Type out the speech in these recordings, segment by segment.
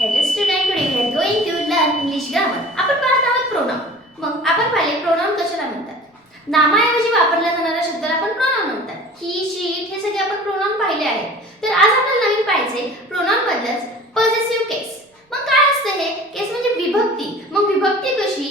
Hello student, today we are going to learn English grammar. आपण पाहत आहोत pronoun. मग आपण पाहिले pronoun कशाला म्हणतात. नामाऐवजी वापरल्या जाणाऱ्या शब्दाला आपण pronoun म्हणतात. he, she, हे सगळे आपण pronoun पाहिले आहेत. तर आज आपल्याला नवीन पाहायचे pronoun बद्दलच possessive case. मग काय असतं हे? केस म्हणजे विभक्ती. मग विभक्ती कशी?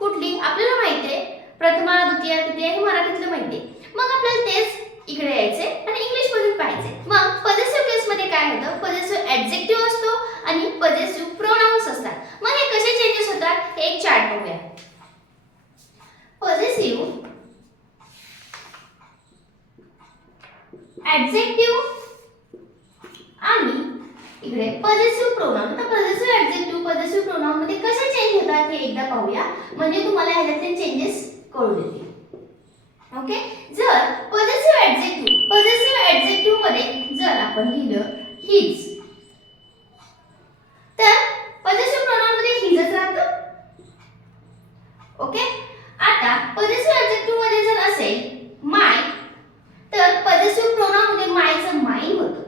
कुठली? आपल्याला माहिती आहे. प्रथमा, द्वितीया, तृतीया हे मराठीतलं माहिती आहे. मग आपल्याला तेच इकडे यायचे आणि इंग्लिश मधून पाहायचे. मग पॉझेसिव्ह केस मध्ये काय होतं? पॉझेसिव्ह ऍडजेक्टिव्ह असतो आणि पॉझेसिव्ह प्रोनाउन्स असतात. मग हे कसे चेंजेस होतात हे एक चार्ट बघूया. पॉझेसिव्ह ऍडजेक्टिव्ह आणि इकडे पॉझेसिव्ह प्रोनाउन. तर पॉझेसिव्ह ऍडजेक्टिव्ह पॉझेसिव्ह प्रोनाउन मध्ये कसे चेंज होतात हे एकदा पाहूया, म्हणजे तुम्हाला ह्याच्यातले चेंजेस कळू येतील. ओके, जर पॉझेसिव्ह ऍडजेक्टिव्ह मध्ये जर आपण लिहिलं हिज, तर पॉझेसिव्ह प्रोनाउन मध्ये हिजच राहतं. ओके, आता पॉझेसिव्ह ऍडजेक्टिव्ह मध्ये जर असेल माय, तर पॉझेसिव्ह प्रोनाउन मध्ये मायचं माइन होतं.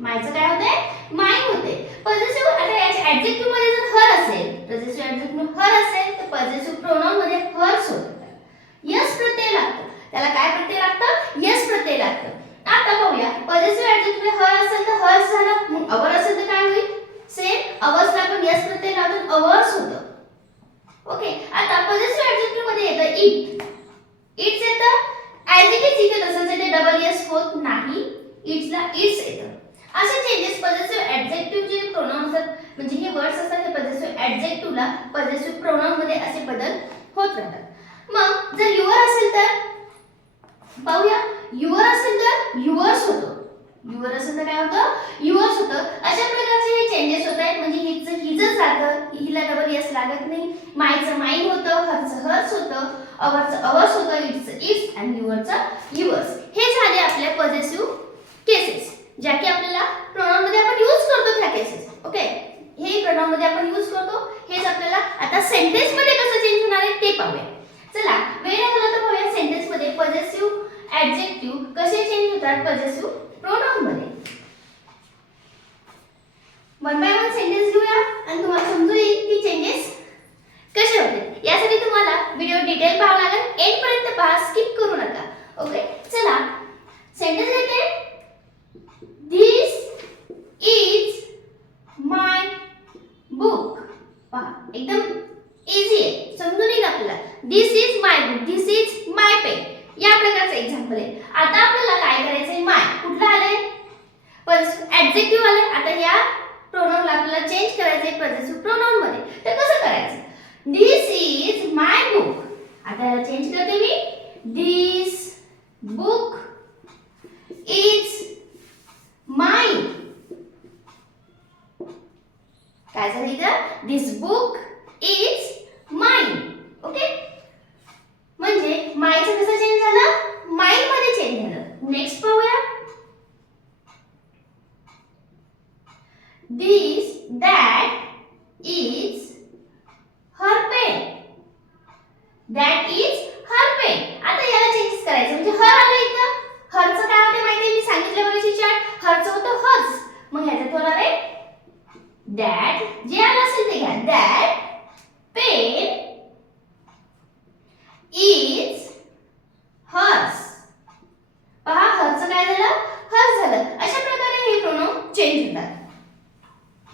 मायचं काय होते? माइन होते. पॉझेसिव्ह आता याच्या ऍडजेक्टिव्ह मध्ये जर हर असेल, पॉझेसिव्ह ऍडजेक्टिव्ह हर असेल तर पॉझेसिव्ह प्रोनाउन मध्ये हर्स होतं. यस प्रत्यय लागतो. त्याला काय प्रत्यय लागतं? यस प्रत्यय लागतं. आता पाहूया, पॉझेसिव्ह ऍडजेक्टिव्ह हर असेल तर हर्स झालं. मग अवर असेल तर काय होईल? सेम अवर्सला आपण यस प्रत्यय लावतो, अवर्स होतं. ओके, आता पॉझेसिव्ह ऍडजेक्टिव्ह मध्ये येतं इट. इट्स येतं ॲज इट इज. इथे तसंच येते, डबल यस होत नाही. इट्सला इट्स येतं. असे चेंजेस पॉझेसिव्ह ऍडजेक्टिव्ह जे प्रोनाउन्स असतात, म्हणजे हे वर्ड्स असतात ते पॉझेसिव्ह ऍडजेक्टिव्हला पॉझेसिव्ह प्रोनाउन मध्ये असे बदल होत राहतात. मग जर युअर असेल तर पाहूया, युअर असेल तर युअर्स होतं. युअर असेल तर काय होतं? युअर्स होतं. अशा प्रकारचे हे चेंजेस होत आहेत. म्हणजे हिजच राहतं, हिला डबल यस लागत नाही. मायचं माइन होतं, हरचं हर्स होतं, अवरचं अवर्स होतं, इट्सचं इट्स आणि युअरचं युअर्स. हे झाले आपल्या पॉझेसिव्ह केसेस, ज्या की आपल्याला प्रोनाउन मध्ये आपण यूज करतो त्या केसेस. ओके, हे प्रोनाउन मध्ये आपण यूज करतो. हेच आपल्याला आता सेंटेन्स मध्ये कसं चेंज होणार आहे ते पाहूया. चला, वेळ लागला तर पाहूया सेंटेन्स मध्ये पॉझेसिव्ह ऍडजेक्टिव्ह कसे चेंज होतात पॉझेसिव्ह प्रोनाउन मध्ये. वन बाय वन सेंटेन्स घेऊया आणि तुम्हाला समजून येईल की चेंजेस कसे होते. यासाठी तुम्हाला व्हिडिओ डिटेल पाहावा लागेल. एंड पर्यंत पहा, स्किप करू नका. ओके, चला सेंटेन्स घेते. This is my book. पहा, एकदम इझी आहे, समजून येईल आपल्याला. This is my book, this is my pen, या प्रकारचं एक्झाम्पल आहे. आता आपल्याला काय करायचंय? माय कुठलं आलंय? पॉझेसिव्ह ऍडजेक्टिव्ह आलंय. आता या प्रोनाउनला आपल्याला चेंज करायचंय पॉझेसिव्ह प्रोनाउन मध्ये. तर कसं करायचं? दिस इज माय बुक. आता याला चेंज करते मी. दिस बुक इज माइन. काय झालं इथं? दिस बुक इज माइन. ओके, म्हणजे मायचं कसं चेंज झालं? माइन मध्ये चेंज झालं. नेक्स्ट पाहूया. This that is her pen. That is her pen. आता याला चेंज करायचं, म्हणजे हर आलं इथं. हरचं काय होते माहिती आहे? मी सांगितलं बघायची चार्ट. हरचं होतं हर्स. मग ह्याच्यात होणार आहे दॅट. जे आलं असेल ते घ्या. That pen is hers. पहा, हर्सचं काय झालं? हर्स झालं. अशा प्रकारे हे प्रोनाउन चेंज होतात.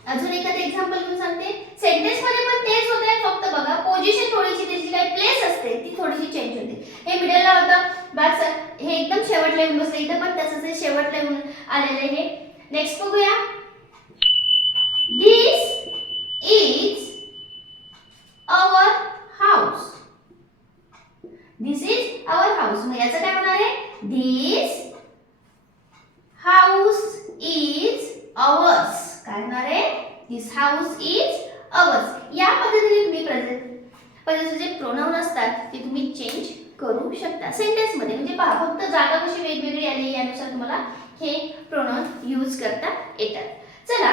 अजून एखादं एक्झाम्पल घेऊन सांगते. सेंटेन्स मध्ये पण तेच होत आहे, फक्त बघा पोझिशन थोडीशी, त्याची काही प्लेस असते ती थोडीशी चेंज होते. हे मिडलला होतं, बॅक साइड हे एकदम शेवटला येऊन बसलं. इथं पण तसंच आहे, शेवटला येऊन आलेलं आहे हे. नेक्स्ट बघूया. This is our house. This is our house. मग याचं काय होणार आहे? This house is ours. काय होणार आहे? This house is ours. या पद्धतीने तुम्ही पॉझेसिव्ह जे प्रोनाउन असतात ते तुम्ही चेंज करू शकता सेंटेन्स मध्ये. म्हणजे पहा, फक्त जागा कशी वेगवेगळी आली यानुसार तुम्हाला हे प्रोनाउन यूज करता येतात. चला,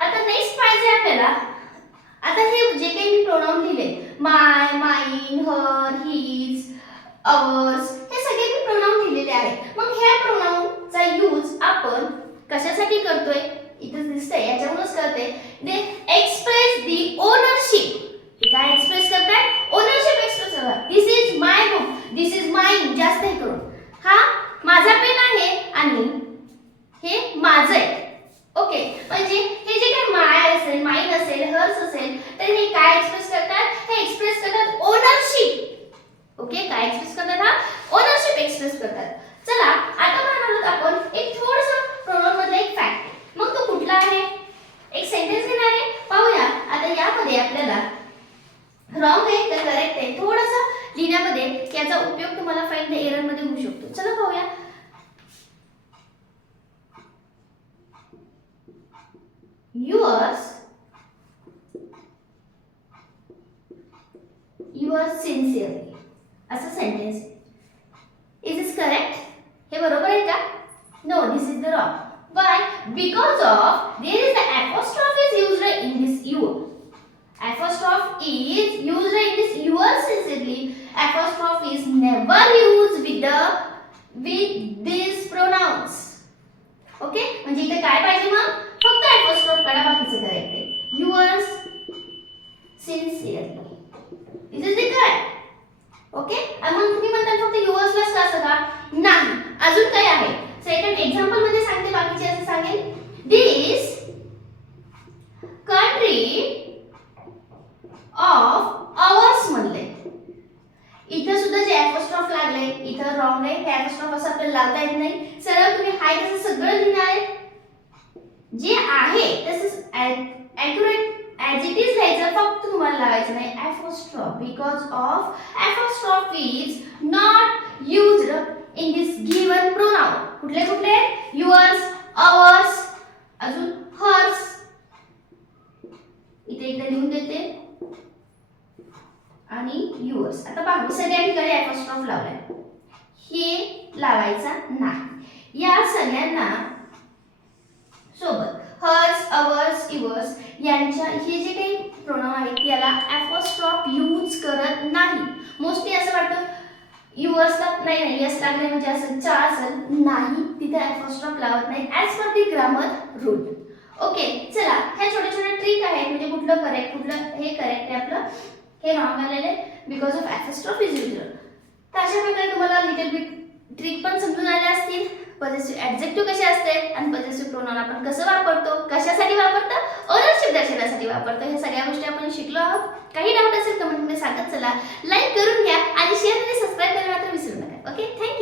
आता नेक्स्ट पाहिजे आपल्याला. आता हे जे काही मी प्रोनाउन लिहिले, माय, माइन, हर, हिज, अवर्स, हे सगळे मी प्रोनाउन लिहिलेले आहेत. मग ह्या प्रोनाउनचा यूज आपण कशासाठी करतोय इथं दिसतंय याच्यावरूनच कळते. They express the ownership. काय एक्सप्रेस करतात? ओनरशिप एक्सप्रेस करतात. This is my book, this is mine. जास्त हे करून हा माझा पेन आहे आणि हे माझं आहे. ओके, म्हणजे हे जे काही माय असेल, माइन असेल, हर्स असेल, तर हे काय एक्सप्रेस करतात? हे एक्सप्रेस करतात ओनरशिप. ओके, काय एक्सप्रेस करतात? हा ओनरशिप एक्सप्रेस करतात. चला आता पाहणार आपण एक थोडंसं प्रोनाउन मधला एक फॅक्ट. मग तो कुठला आहे? एक सेंटेन्स घेणार आहे, पाहूया. आता यामध्ये आपल्याला रॉंग आहे का करेक्ट आहे थोडंसं लिहिण्यामध्ये याचा उपयोग तुम्हाला फाइंड द एरर मध्ये होऊ शकतो. चला पाहूया. yours sincerely असं सेंटेन्स आहे. Is this correct? हे बरोबर आहे का? No, this is the wrong. Why? Because of there is the apostrophe is used in this your. Apostrophe is used in this your sincerely. Apostrophe is never used with these pronouns. Okay, म्हणजे इथे काय पाहिजे मग? फक्त apostrophe काढा, बाकीचं correct आहे. Yours sincerely. This is the correct. Okay, आणि मग तुम्ही म्हणता फक्त yours लाच का असं का? नाही, अजून काय आहे? सेकंड एक्झाम्पल मध्ये सांगते, बाकीचे असं सांगेल. This country of ours म्हणले. इथं सुद्धा जे apostrophe लागले, इथं रॉंग आहे. हे apostrophe असं आपल्याला लावता येत नाही. सरळ तुम्ही हाय तसं सगळं लिहिणार आहे. जे आहे तसंच accurate as it is लिहायचं, फक्त तुम्हाला लावायचं नाही apostrophe. Because of apostrophe is not used in this given pronoun. कुठले कुठले? yours, ours, अजून hers. इथे एकदा लिहून देते आणि yours. आता पहा, मी सगळ्या ठिकाणी apostrophe लावलाय. हे लावायचा नाही. या सगळ्यांना सोबत hers, ours, yours यांच्या हे जे काही प्रोनाउन आहेत याला apostrophe यूज करत नाही. मोस्टली असं वाटतं yours ला नाही यस लागले म्हणजे असं चा असेल, नाही, तिथे apostrophe लावत नाही ॲज पर दी ग्रामर रूल. ओके, चला ह्या छोट्या छोट्या ट्रिक आहेत, म्हणजे कुठलं करेक्ट कुठलं हे करेक्ट आहे आपलं, हे रॉंग आलेले because of apostrophe is used. तर अशा प्रकारे तुम्हाला लिटिल बिट ट्रिक पण समजून आल्या असतील. पॉझिटिव्ह ॲडजेक्टिव्ह कसे असते आणि पॉझिटिव्ह प्रोनाउन आपण कसं वापरतो, कशासाठी वापरतो, ओनरशिप दर्शवण्यासाठी वापरतो, हे सगळ्या गोष्टी आपण शिकलो आहोत. काही डाऊट असेल कमेंटमध्ये सांगत चला. लाईक करून घ्या आणि शेअर आणि सबस्क्राईब करायला मात्र विसरू नका. Okay, thank you.